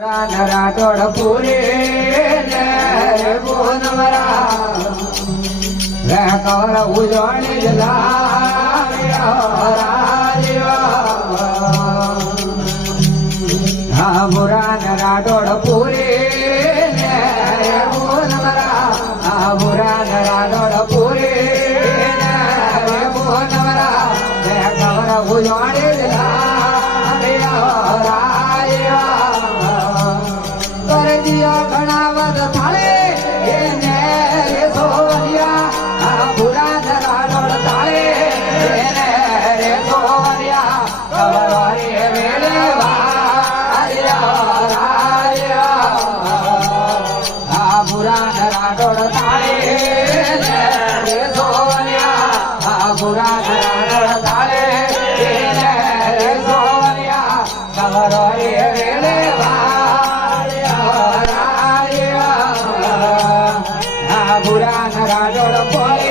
રાઠોડ પૂરે કવર ઉજવણી બુરાન રાઠોડ પૂરે બુરાન રાઠોડ પૂરે કવર ઉજવણી ઘણા વધ થાળે એને રે સોનિયા બુરાન રાઠોડ થાળે એને રે સોનિયા કવરવારી વેલે બુરાન રાઠોડ થાળે રે સોનિયા બુરાન રાઠોડ થાળે એને રે સોનિયા કવરવારી વેલે બુરાન રાઠોડ